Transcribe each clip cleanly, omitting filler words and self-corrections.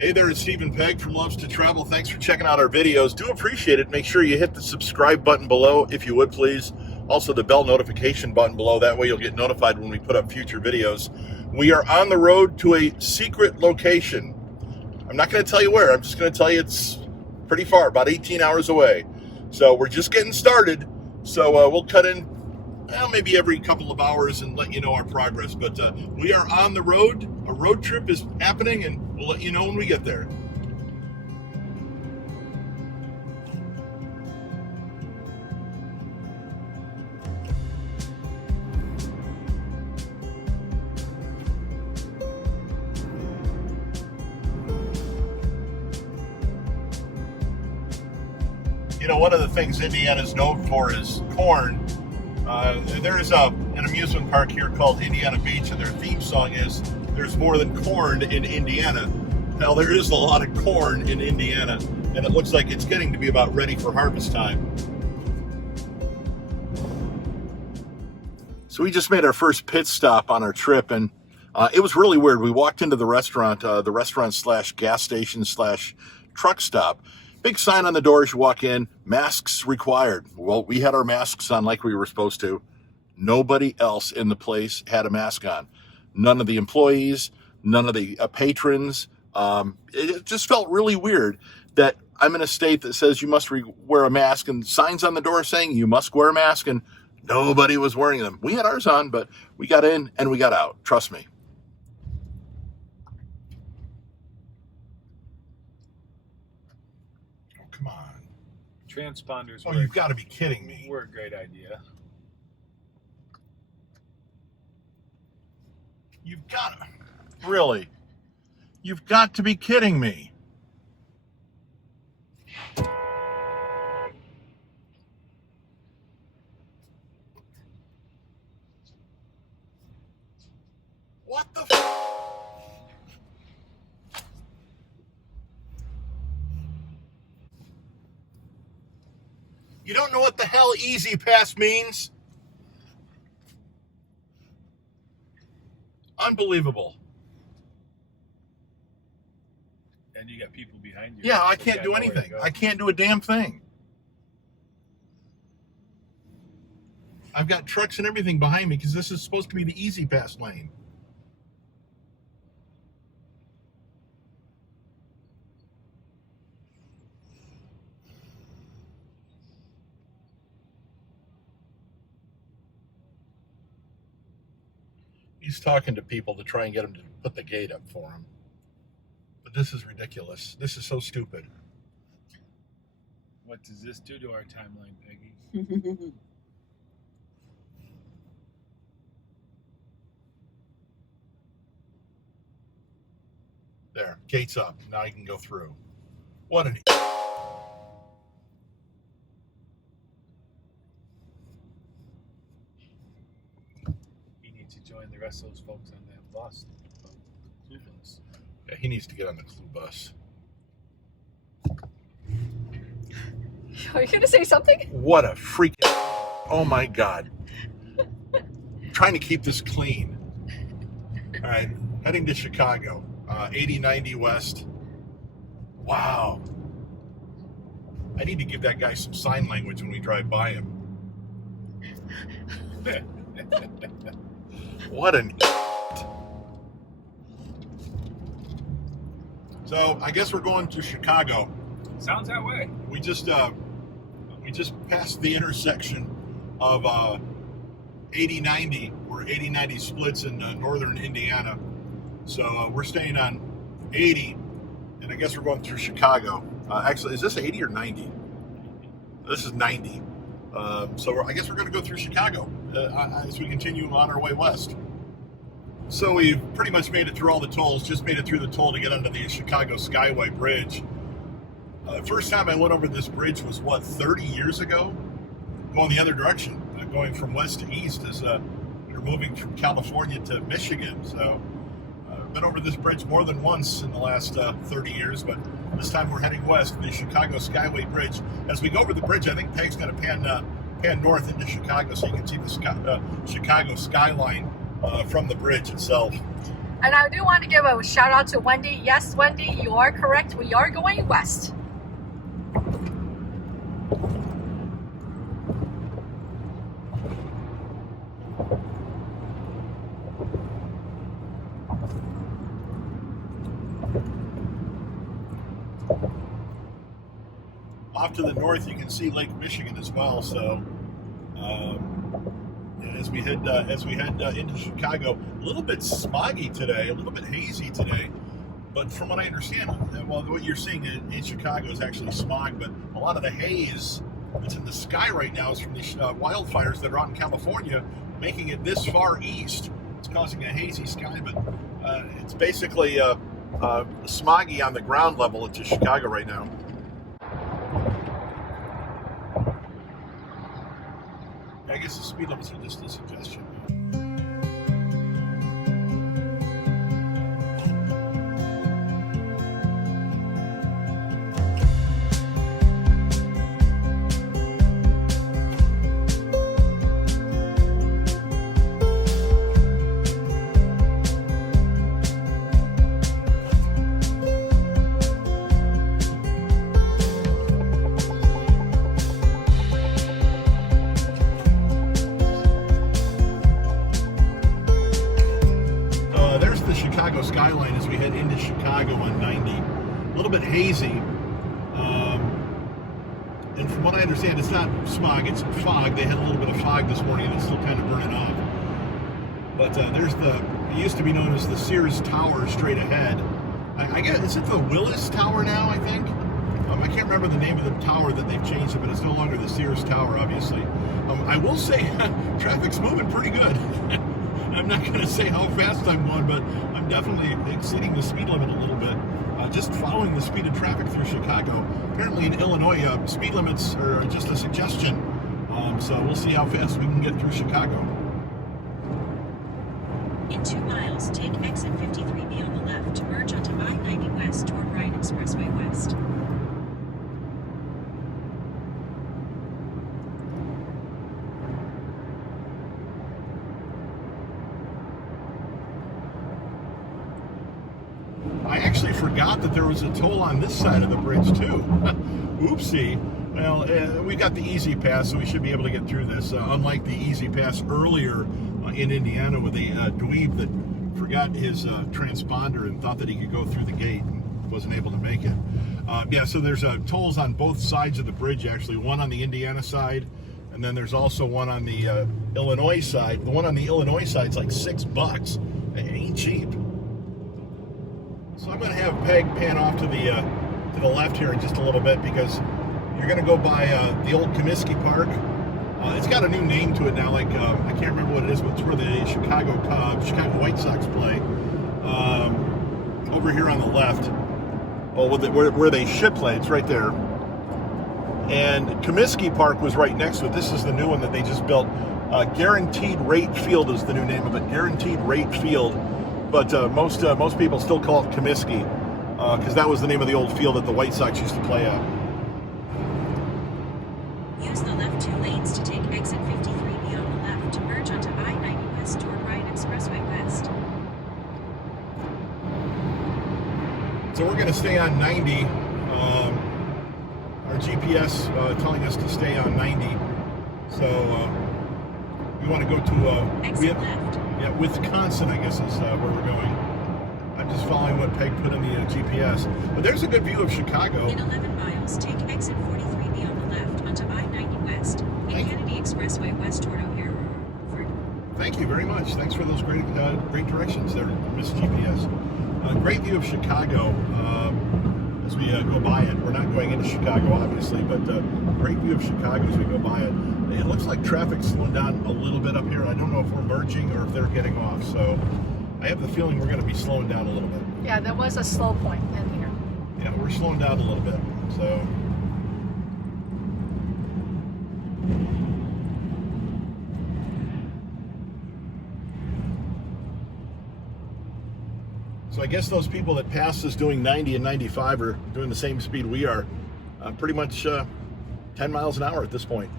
Hey there, it's Stephen Pegg from Loves to Travel. Thanks for checking out our videos. Do appreciate it. Make sure you hit the subscribe button below if you would, please. Also the bell notification button below. That way you'll get notified when we put up future videos. We are on the road to a secret location. I'm not going to tell you where. I'm just going to tell you it's pretty far, about 18 hours away. So we're just getting started. So we'll cut in maybe every couple of hours and let you know our progress. But we are on the road. A road trip is happening, and we'll let you know when we get there. You know, one of the things Indiana's known for is corn. There's an amusement park here called Indiana Beach, and their theme song is "There's more than corn in Indiana." Now, there is a lot of corn in Indiana, and it looks like it's getting to be about ready for harvest time. So we just made our first pit stop on our trip, and it was really weird. We walked into the restaurant slash gas station slash truck stop. Big sign on the door as you walk in, masks required. Well, we had our masks on like we were supposed to. Nobody else in the place had a mask on. None of the employees, none of the patrons. It just felt really weird that I'm in a state that says you must wear a mask, and signs on the door saying you must wear a mask, and nobody was wearing them. We had ours on, but we got in and we got out. Trust me. Oh, come on. Transponders. Oh, you've got to be kidding me. Were a great idea. You've got to. Really? You've got to be kidding me. What the You don't know what the hell Easy Pass means? Unbelievable. And you got people behind you. Yeah, I can't do anything. I can't do a damn thing. I've got trucks and everything behind me because this is supposed to be the Easy Pass lane. He's talking to people to try and get them to put the gate up for him. But this is ridiculous. This is so stupid. What does this do to our timeline, Peggy? There, gate's up. Now you can go through. What an... Join the rest of those folks on that bus, the clue bus. Yeah, he needs to get on the clue bus. Are you going to say something? What a freak. Oh my God. Trying to keep this clean. All right, heading to Chicago. 8090 West. Wow. I need to give that guy some sign language when we drive by him. What an... So I guess we're going to Chicago. Sounds that way. We just passed the intersection of 8090, where 8090 splits in northern Indiana. So we're staying on 80, and I guess we're going through Chicago. Actually, is this 80 or 90? This is 90. So I guess we're going to go through Chicago as we continue on our way west. So we've pretty much made it through all the tolls, just made it through the toll to get onto the Chicago Skyway Bridge. First time I went over this bridge was, 30 years ago? Going the other direction, going from west to east as we were moving from California to Michigan. So I've been over this bridge more than once in the last 30 years, but this time we're heading west, the Chicago Skyway Bridge. As we go over the bridge, I think Peg's going to pan north into Chicago so you can see the Chicago skyline from the bridge itself. And I do want to give a shout out to Wendy. Yes, Wendy, you are correct. We are going west. Off to the north, you can see Lake Michigan as well. So, as we head into Chicago, a little bit smoggy today, a little bit hazy today. But from what I understand, well, what you're seeing in Chicago is actually smog. But a lot of the haze that's in the sky right now is from the wildfires that are out in California, making it this far east. It's causing a hazy sky, but it's basically smoggy on the ground level into Chicago right now. I guess the speed limits are just a suggestion. Chicago skyline as we head into Chicago on 90. A little bit hazy. And from what I understand, it's not smog, it's fog. They had a little bit of fog this morning and it's still kind of burning off. But it used to be known as the Sears Tower straight ahead. I guess, is it the Willis Tower now, I think? I can't remember the name of the tower that they've changed it, but it's no longer the Sears Tower, obviously. I will say, traffic's moving pretty good. I'm not going to say how fast I'm going, but I'm definitely exceeding the speed limit a little bit. Just following the speed of traffic through Chicago. Apparently in Illinois, speed limits are just a suggestion. So we'll see how fast we can get through Chicago. In 2 miles, take exit 53B on the left to merge onto I-90 West toward Ryan Expressway West. I actually forgot that there was a toll on this side of the bridge too. Oopsie. Well, we got the easy pass, so we should be able to get through this. Unlike the easy pass earlier in Indiana with a dweeb that forgot his transponder and thought that he could go through the gate and wasn't able to make it. Yeah, so there's tolls on both sides of the bridge, actually. One on the Indiana side, and then there's also one on the Illinois side. The one on the Illinois side is like $6. It ain't cheap. So I'm going to have Peg pan off to the left here in just a little bit because you're going to go by the old Comiskey Park. It's got a new name to it now. Like I can't remember what it is, but it's where the Chicago White Sox play. Over here on the left, where they should play. It's right there. And Comiskey Park was right next to it. This is the new one that they just built. Guaranteed Rate Field is the new name of it. Guaranteed Rate Field. But most people still call it Comiskey because that was the name of the old field that the White Sox used to play at. Use the left 2 lanes to take exit 53B on the left to merge onto I-90 West toward Ryan Expressway West. So we're going to stay on 90. Our GPS telling us to stay on 90. So we want to go to exit left. Yeah, Wisconsin, I guess, is where we're going. I'm just following what Peg put in the GPS. But there's a good view of Chicago. In 11 miles, take exit 43B on the left onto I-90 West and Kennedy Expressway West toward O'Hare. Thank you very much. Thanks for those great directions there, Miss GPS. Great view of Chicago as we go by it. We're not going into Chicago, obviously, but great view of Chicago as we go by it. It looks like traffic's slowing down a little bit up here. I don't know if we're merging or if they're getting off, so I have the feeling we're going to be slowing down a little bit. Yeah, there was a slow point in here. Yeah, we're slowing down a little bit, so. So I guess those people that passed us doing 90 and 95 are doing the same speed we are. Pretty much 10 miles an hour at this point.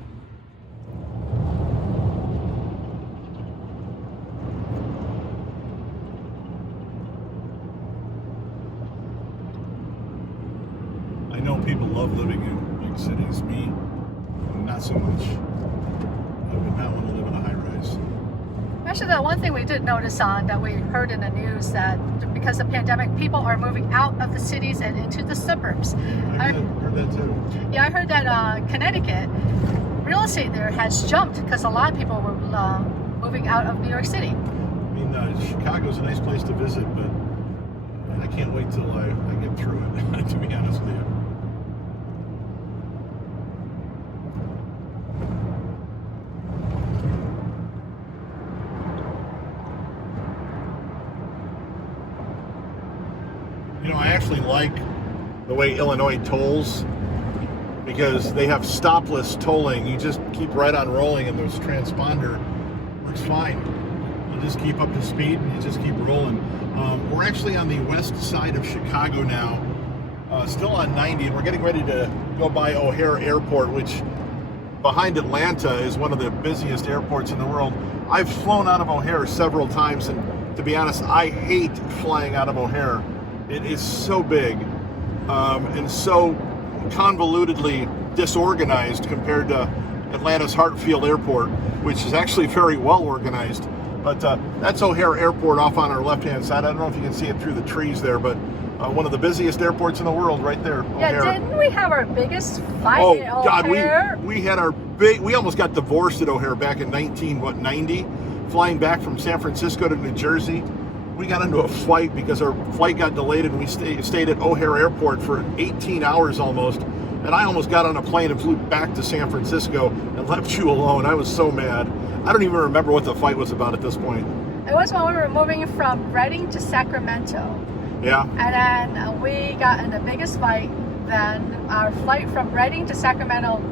people love living in big cities. Me, not so much. I would not want to live in a high rise. Actually, the one thing we did notice on that we heard in the news that because of the pandemic, people are moving out of the cities and into the suburbs. I heard that too. Yeah, I heard that Connecticut, real estate there has jumped because a lot of people were moving out of New York City. I mean, Chicago's a nice place to visit, but I can't wait till I get through it, to be honest with you. You know, I actually like the way Illinois tolls because they have stopless tolling. You just keep right on rolling and this transponder works fine. You just keep up to speed and you just keep rolling. We're actually on the west side of Chicago now, still on 90, and we're getting ready to go by O'Hare Airport, which behind Atlanta is one of the busiest airports in the world. I've flown out of O'Hare several times, and to be honest, I hate flying out of O'Hare. It is so big and so convolutedly disorganized compared to Atlanta's Hartsfield Airport, which is actually very well organized. But that's O'Hare Airport off on our left-hand side. I don't know if you can see it through the trees there, but one of the busiest airports in the world right there, O'Hare. Yeah, didn't we have our biggest fight at God, O'Hare? we had our we almost got divorced at O'Hare back in 90, flying back from San Francisco to New Jersey. We got into a fight because our flight got delayed and we stayed at O'Hare Airport for 18 hours almost. And I almost got on a plane and flew back to San Francisco and left you alone. I was so mad. I don't even remember what the fight was about at this point. It was when we were moving from Reading to Sacramento. Yeah. And then we got in the biggest fight. Then our flight from Reading to Sacramento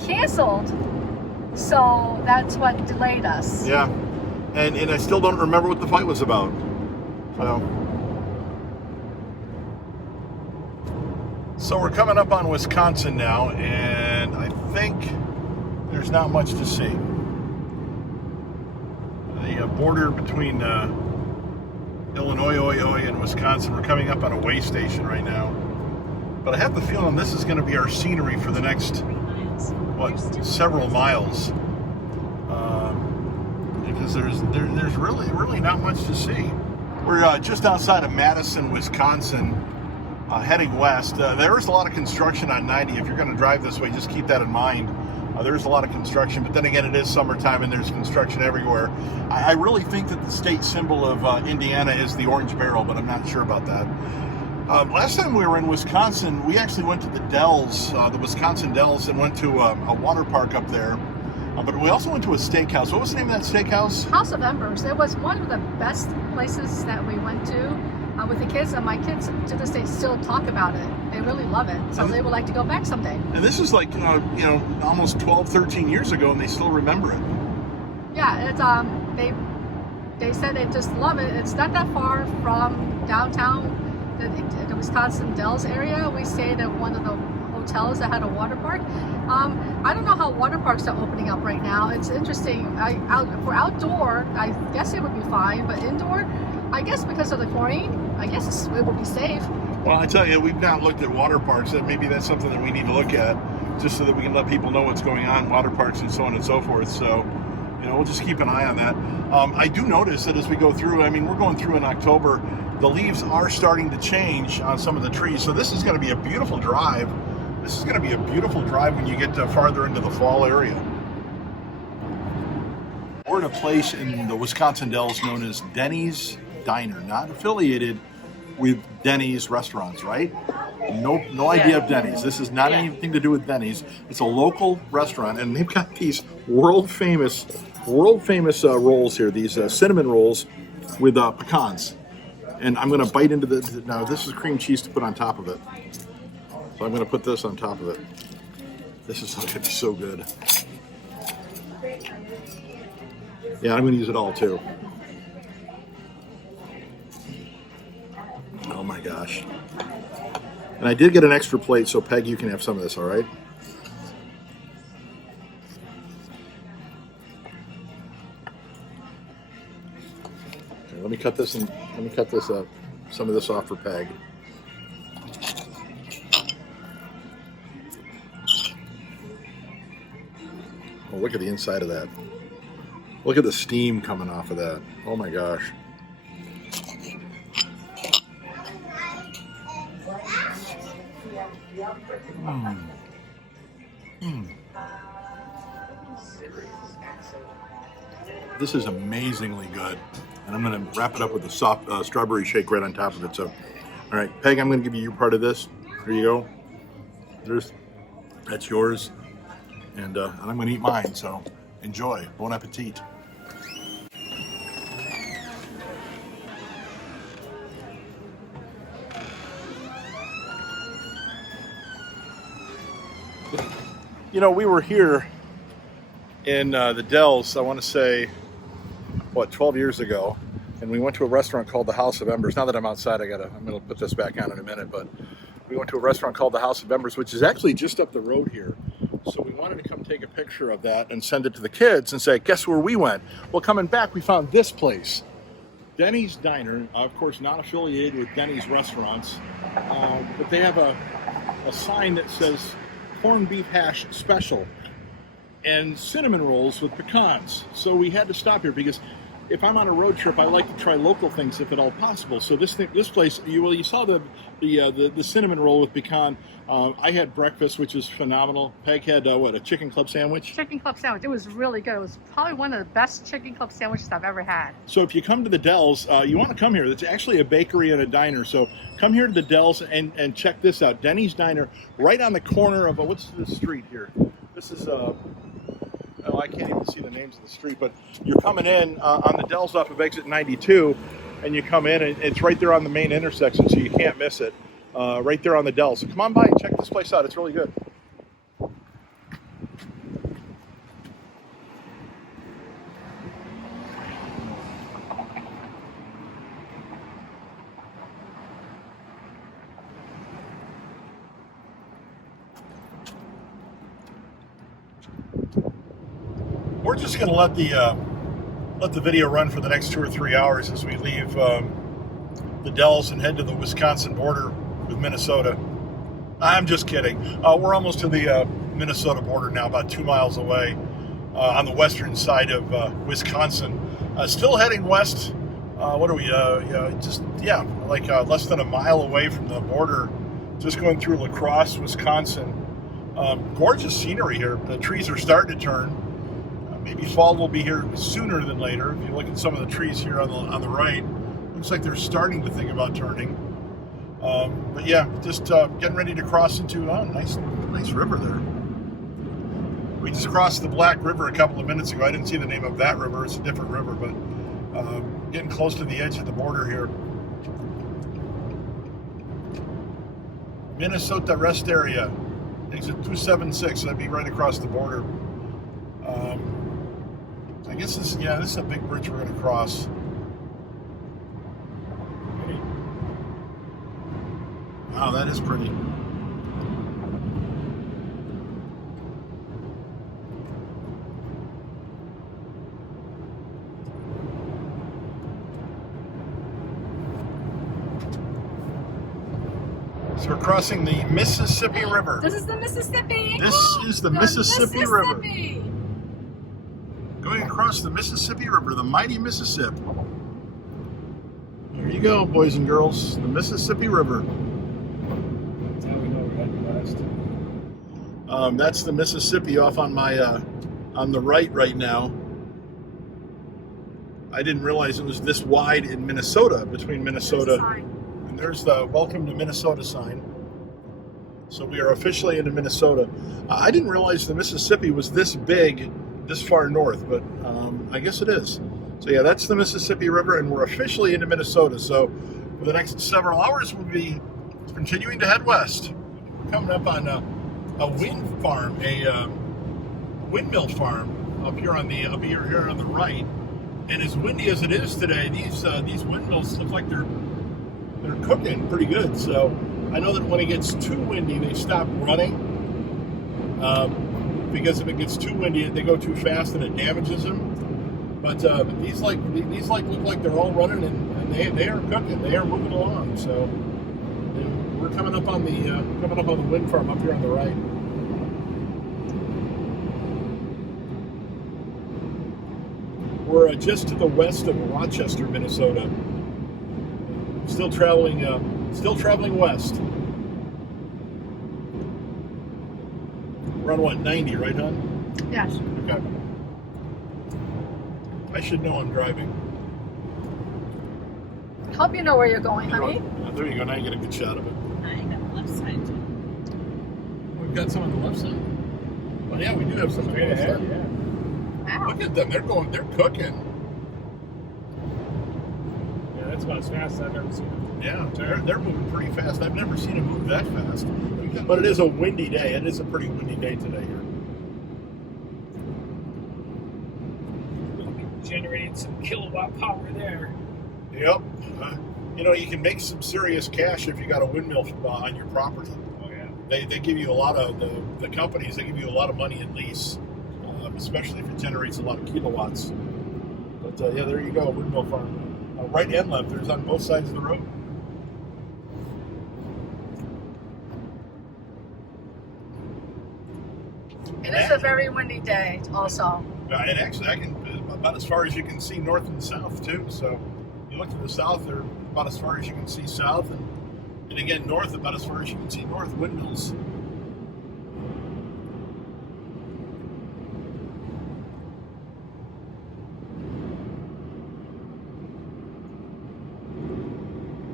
canceled. So that's what delayed us. Yeah. And I still don't remember what the fight was about. So we're coming up on Wisconsin now, and I think there's not much to see. The border between Illinois and Wisconsin, we're coming up on a way station right now. But I have the feeling this is going to be our scenery for the next, several miles. Because there's really not much to see. We're just outside of Madison, Wisconsin, heading west. There is a lot of construction on 90. If you're going to drive this way, just keep that in mind. There's a lot of construction, but then again, it is summertime and there's construction everywhere. I really think that the state symbol of Indiana is the orange barrel, but I'm not sure about that. Last time we were in Wisconsin, we actually went to the Dells, the Wisconsin Dells, and went to a water park up there. But we also went to a steakhouse. What was the name of that steakhouse? House of Embers. It was one of the best places that we went to with the kids, and my kids to this day still talk about it. They really love it, so they would like to go back someday. And this is like almost 12, 13 years ago, and they still remember it. Yeah, it's they said they just love it. It's not that far from downtown, the Wisconsin Dells area. We stayed at one of the hotels that had a water park. I don't know how water parks are opening up right now. It's interesting. For outdoor, I guess it would be fine, but indoor, I guess because of the chlorine, I guess it would be safe. Well, I tell you, we've not looked at water parks. That maybe that's something that we need to look at, just so that we can let people know what's going on, water parks and so on and so forth. So, we'll just keep an eye on that. I do notice that as we go through, we're going through in October, the leaves are starting to change on some of the trees. So this is going to be a beautiful drive. This is going to be a beautiful drive when you get farther into the fall area. We're in a place in the Wisconsin Dells known as Denny's Diner, not affiliated with Denny's restaurants, right? No idea of Denny's. This is not anything to do with Denny's. It's a local restaurant, and they've got these world famous rolls here. These cinnamon rolls with pecans. And I'm going to bite into now this is cream cheese to put on top of it. So I'm going to put this on top of it. This is going to be so good. Yeah, I'm going to use it all too. Oh my gosh. And I did get an extra plate, so Peg, you can have some of this, all right? Okay, let me cut this up. Some of this off for Peg. Oh, look at the inside of that. Look at the steam coming off of that. Oh my gosh. This is amazingly good. And I'm going to wrap it up with a soft strawberry shake right on top of it. So, all right, Peg, I'm going to give you your part of this. Here you go. That's yours. And I'm going to eat mine. So enjoy. Bon appetit. You know, we were here in the Dells, I want to say, 12 years ago, and we went to a restaurant called the House of Embers. Now that I'm outside, I'm going to put this back on in a minute, but we went to a restaurant called the House of Embers, which is actually just up the road here. So we wanted to come take a picture of that and send it to the kids and say, guess where we went? Well, coming back, we found this place, Denny's Diner, of course not affiliated with Denny's restaurants, but they have a sign that says corned beef hash special and cinnamon rolls with pecans. So we had to stop here because if I'm on a road trip, I like to try local things if at all possible. So this place, you saw the cinnamon roll with pecan. I had breakfast, which was phenomenal. Peg had a chicken club sandwich? Chicken club sandwich. It was really good. It was probably one of the best chicken club sandwiches I've ever had. So if you come to the Dells, you want to come here. It's actually a bakery and a diner. So come here to the Dells and check this out. Denny's Diner, right on the corner of, what's the street here? This is, oh, I can't even see the names of the street, but you're coming in on the Dells off of exit 92, and you come in, and it's right there on the main intersection, so you can't miss it. Right there on the Dells. So come on by and check this place out. It's really good. We're just going to let the video run for the next 2 or 3 hours as we leave the Dells and head to the Wisconsin border with Minnesota. I'm just kidding. We're almost to the Minnesota border now, about 2 miles away on the western side of Wisconsin. Still heading west. What are we? Less than a mile away from the border. Just going through La Crosse, Wisconsin. Gorgeous scenery here. The trees are starting to turn. Maybe fall will be here sooner than later. If you look at some of the trees here on the right, looks like they're starting to think about turning. But yeah, just getting ready to cross into nice river there. We just crossed the Black River a couple of minutes ago. I didn't see the name of that river. It's a different river, but getting close to the edge of the border here. Minnesota rest area, exit 276. That'd be right across the border. I guess this is a big bridge we're going to cross. Wow, that is pretty. So we're crossing the Mississippi River. This is the Mississippi. This is the Mississippi River. Going across the Mississippi River, the mighty Mississippi. There you go, boys and girls, the Mississippi River. That's how we know we're heading west. That's the Mississippi off on my on the right now. I didn't realize it was this wide in Minnesota, between Minnesota and there's the Welcome to Minnesota sign. So we are officially into Minnesota. I didn't realize the Mississippi was this big, this far north, but I guess it is. So yeah, that's the Mississippi River, and we're officially into Minnesota. So for the next several hours, we'll be continuing to head west. We're coming up on a wind farm, a windmill farm up here on the right. And as windy as it is today, these windmills look like they're cooking pretty good. So I know that when it gets too windy, they stop running. Because if it gets too windy, they go too fast and it damages them. But these look like they're all running and they are cooking. They are moving along. So we're coming up on the wind farm up here on the right. We're just to the west of Rochester, Minnesota. Still traveling west. We're on what, 90, right, hon? Yes. Okay. I should know I'm driving. Hope you know where you're going, honey. There you go. Now you get a good shot of it. I got the left side too. We've got some on the left side. Well, yeah, we do have some on the left side. Wow. Look at them. They're cooking. Yeah, that's about as fast as I've ever seen them. Yeah, they're moving pretty fast. I've never seen them move that fast. But it is a windy day. It is a pretty windy day today here. We'll be generating some kilowatt power there. Yep. You can make some serious cash if you got a windmill on your property. Oh yeah. They give you a lot of, the companies, they give you a lot of money in lease, especially if it generates a lot of kilowatts. But yeah, there you go, windmill farm. Right and left, there's on both sides of the road. It is a very windy day, also. And actually, I can about as far as you can see north and south too. So you look to the south, they're about as far as you can see south, and again north, about as far as you can see north. Windmills.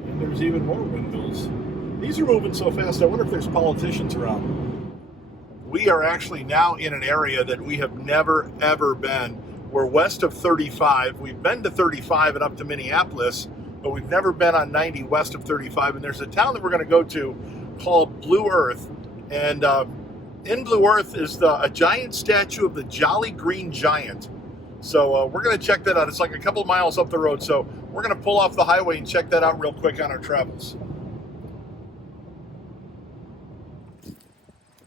And there's even more windmills. These are moving so fast. I wonder if there's politicians around. We are actually now in an area that we have never, ever been. We're west of 35. We've been to 35 and up to Minneapolis, but we've never been on 90 west of 35. And there's a town that we're going to go to called Blue Earth. And in Blue Earth is a giant statue of the Jolly Green Giant. So we're going to check that out. It's like a couple of miles up the road. So we're going to pull off the highway and check that out real quick on our travels.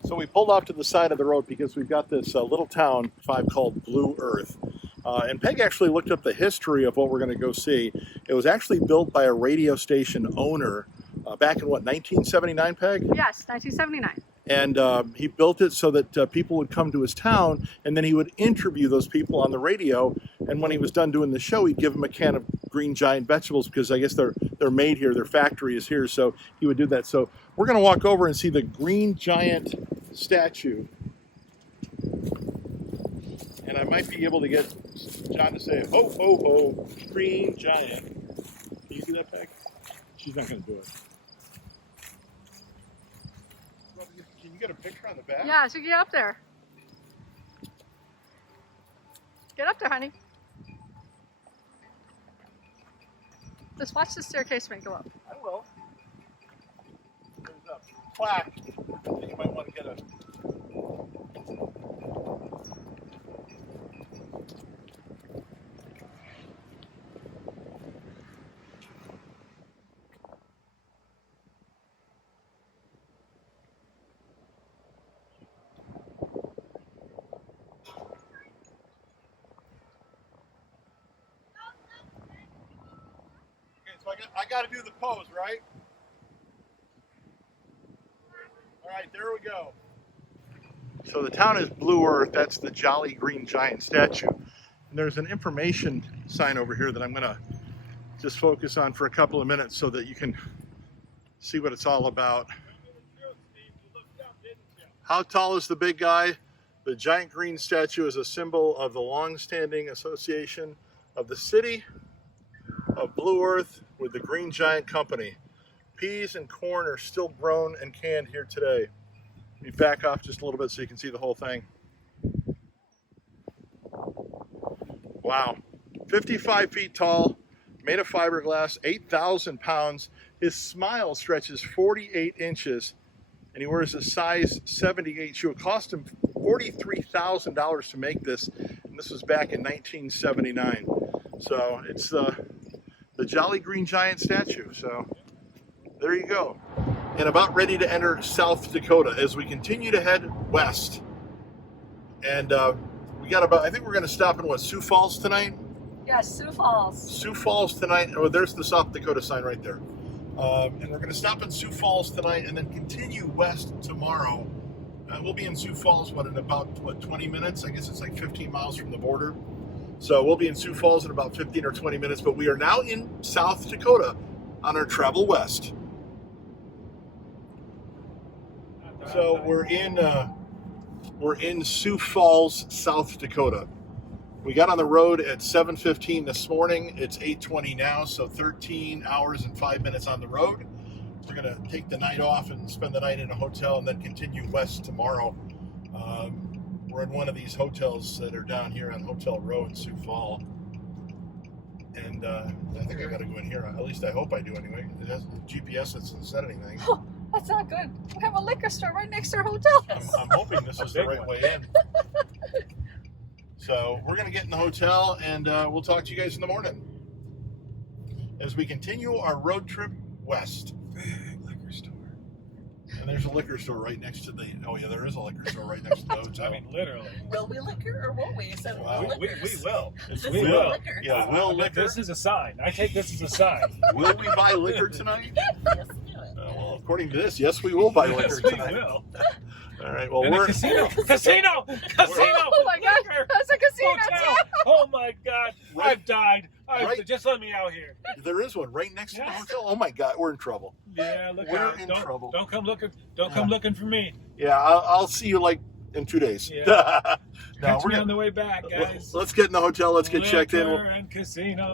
So we pulled off to the side of the road because we've got this little town called Blue Earth. And Peg actually looked up the history of what we're going to go see. It was actually built by a radio station owner back in, what, 1979, Peg? Yes, 1979. And he built it so that people would come to his town, and then he would interview those people on the radio. And when he was done doing the show, he'd give them a can of Green Giant vegetables because I guess they're made here. Their factory is here, so he would do that. So we're going to walk over and see the Green Giant statue. And I might be able to get John to say, "Ho, ho, ho, Green Giant." Can you see that, Peg? She's not going to do it. Can you get a picture on the back? Yeah, so get up there. Get up there, honey. Just watch the staircase when you go up. I will. There's a plaque that you might want to get a... So I got to do the pose, right? All right, there we go. So the town is Blue Earth. That's the Jolly Green Giant statue. And there's an information sign over here that I'm going to just focus on for a couple of minutes so that you can see what it's all about. How tall is the big guy? The giant green statue is a symbol of the long-standing association of the city of Blue Earth with the Green Giant Company. Peas and corn are still grown and canned here today. Let me back off just a little bit so you can see the whole thing. Wow. 55 feet tall, made of fiberglass, 8,000 pounds. His smile stretches 48 inches, and he wears a size 78 shoe. It cost him $43,000 to make this, and this was back in 1979. So it's the Jolly Green Giant statue. So there you go. And about ready to enter South Dakota as we continue to head west. And we got about, I think we're going to stop in, what, Sioux Falls tonight? Yes, Sioux Falls. Sioux Falls tonight. Oh, there's the South Dakota sign right there. And we're going to stop in Sioux Falls tonight and then continue west tomorrow. We'll be in Sioux Falls, in about 20 minutes? I guess it's like 15 miles from the border. So we'll be in Sioux Falls in about 15 or 20 minutes, but we are now in South Dakota on our travel west. So we're in Sioux Falls, South Dakota. We got on the road at 7:15 this morning. It's 8:20 now, so 13 hours and 5 minutes on the road. We're going to take the night off and spend the night in a hotel and then continue west tomorrow. We're in one of these hotels that are down here on Hotel Row in Sioux Fall. And I think I got to go in here. At least I hope I do anyway. It has GPS hasn't said anything. Oh, that's not good. We have a liquor store right next to our hotel. I'm hoping this is the right way in. So we're going to get in the hotel and we'll talk to you guys in the morning as we continue our road trip west. Liquor store. And there's a liquor store right next to the. Oh yeah, there is a liquor store right next to the hotel. I mean, literally. Will we liquor or won't we? So Wow. We will. It's This we is will. liquor. Yeah, will liquor. This is a sign. I take this as a sign. Will we buy liquor tonight? Yes, do it. Well, according to this, yes, we will buy liquor Yes, we tonight. will. All right. Well, And a we're casino. Casino. Oh my God, Liquor. that's a casino Hotel. too. Oh my God. Right. I've died. Right. Just let me out here. there is one right next to the Yes. hotel. Oh my God, we're in trouble. Yeah, look We're out. in Don't, trouble. Don't come looking. Don't come looking for me. Yeah, I'll see you like in 2 days. Yeah. No, Catch we're me on gonna, the way back, guys. let's get in the hotel. Let's get checked in. Liquor and casino.